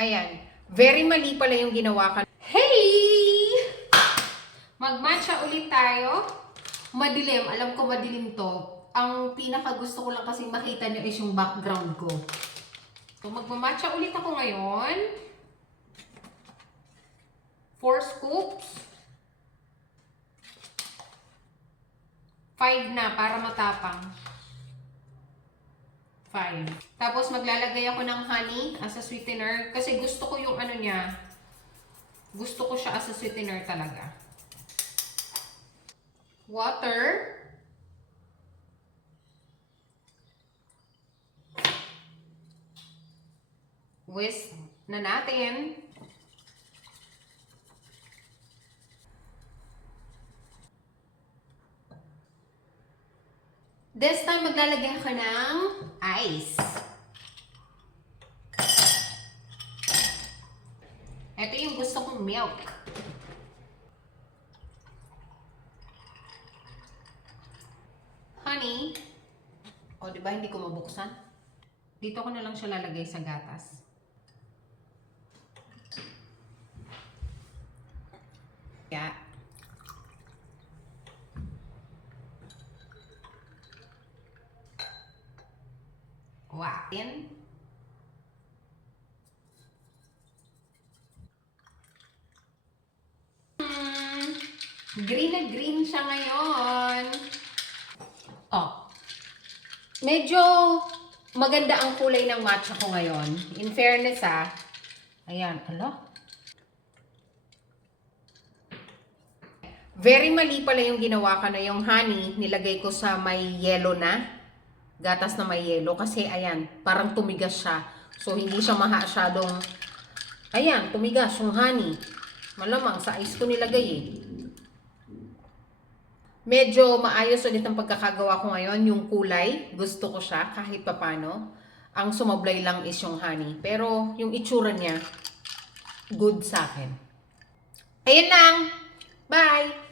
Ayan. Very mali pala yung ginawa ka. Hey! Mag-matcha ulit tayo. Madilim. Alam ko madilim to. Ang pinaka gusto ko lang kasi makita nyo is yung background ko. So, mag-matcha ulit ako ngayon. 4 scoops. 5 na para matapang. 5. Tapos maglalagay ako ng honey as a sweetener kasi gusto ko yung ano niya. Gusto ko siya as a sweetener talaga. Water. Whisk na natin. This time, maglalagay ka ng ice. Ito yung gusto kong milk. Honey. O, diba hindi ko mabuksan? Dito ko na lang siya lalagay sa gatas. Yeah. Wow. Green na green siya ngayon. Oh. Medyo maganda ang kulay ng matcha ko ngayon. In fairness ayan, ala. Very mali pala yung ginawa ka na yung honey, nilagay ko sa may yellow na. Gatas na may yellow kasi ayan, parang tumigas siya. So hindi siya masyadong ayan, tumigas yung honey. Malamang sa ice ko nilagay eh. Medyo maayos ulit ang pagkakagawa ko ngayon, yung kulay, gusto ko siya kahit papano. Ang sumablay lang is yung honey, pero yung itsura niya good sa akin. Ayan lang. Bye.